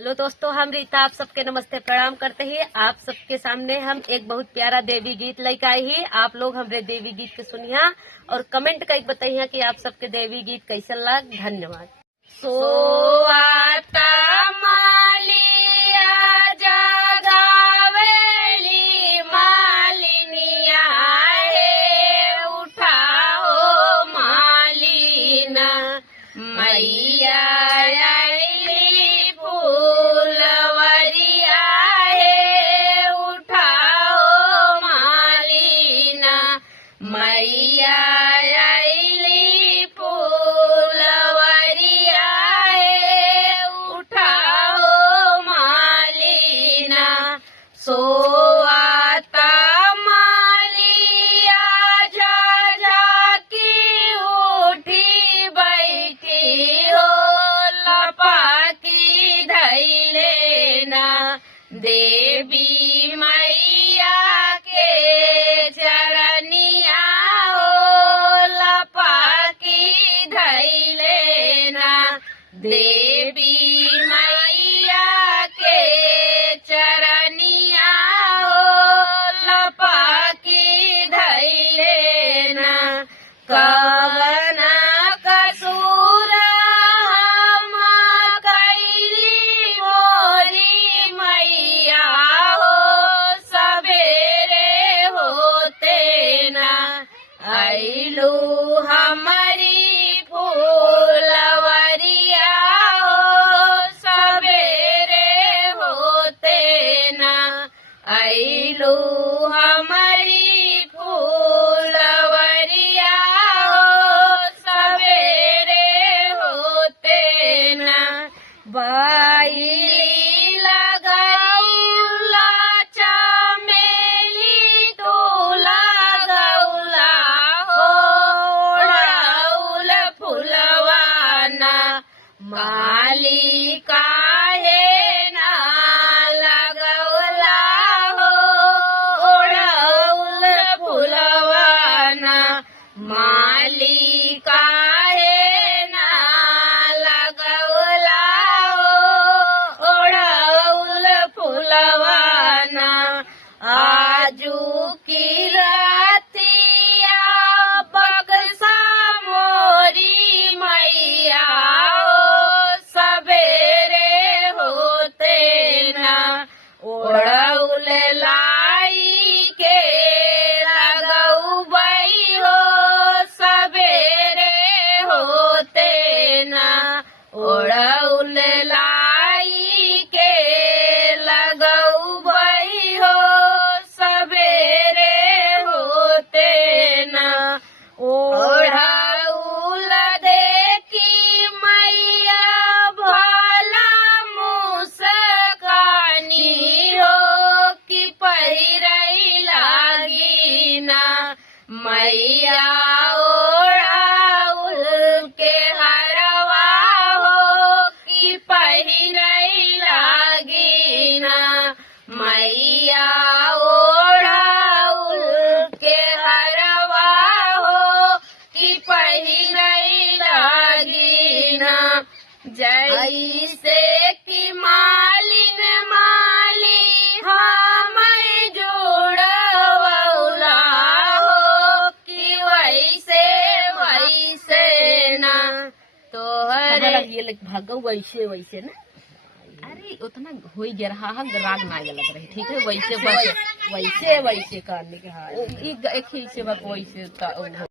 Hello दोस्तों, हम रीता आप सबके नमस्ते प्रणाम करते ही आप सबके सामने हम एक बहुत प्यारा देवी गीत लेकर आई ही। आप लोग हमरे देवी गीत के सुनिया और कमेंट करके बताइए कि आप सबके देवी गीत कैसे लग। धन्यवाद। सोआता मालिया जगावेली मालिनिया हे उठाओ मालिना मैया मैया आइली फूलवरिया हे उठाओ मालिना सोआता मालिया जा की उठी बैठी हो लपाकी धैले ना देवी मैया के चरनिया देवी मैया के चरनिया लपाकी धैले ना कवना कसूर हम कैली मोरी मैया हो सवेरे होते ना आइलू हमारी आइलू हमारी फूलवरिया हो सवेरे होते ना बाइली लगौला चमेली तो लगौला हो ओढ़ौल फुलवाना मालिका मालिका है ना लगौला ओढ़ौल फुलवाना आजू की रातिया बक्सा मोरी मैया सवेरे होते ना ओढ़ौल लाई के ओढ़ौल लाई के लगौबई हो सवेरे होते ना ओढ़ौल देखी मैया भला मुस्कानी हो कि पहिरई लागी ना मैया मैया ओढ़ौल के हरवा हो कि पहिरई लागी ना जैसे कि मालिन माली हमें जोड़वला हो कि वैसे वैसे ना तोहर ये भागो वैसे वैसे ना अरे उतना हो गया रहा राग ना लग रही। ठीक है वैसे वैसे वैसे वैसे करने के हाँ एक ही से वैसे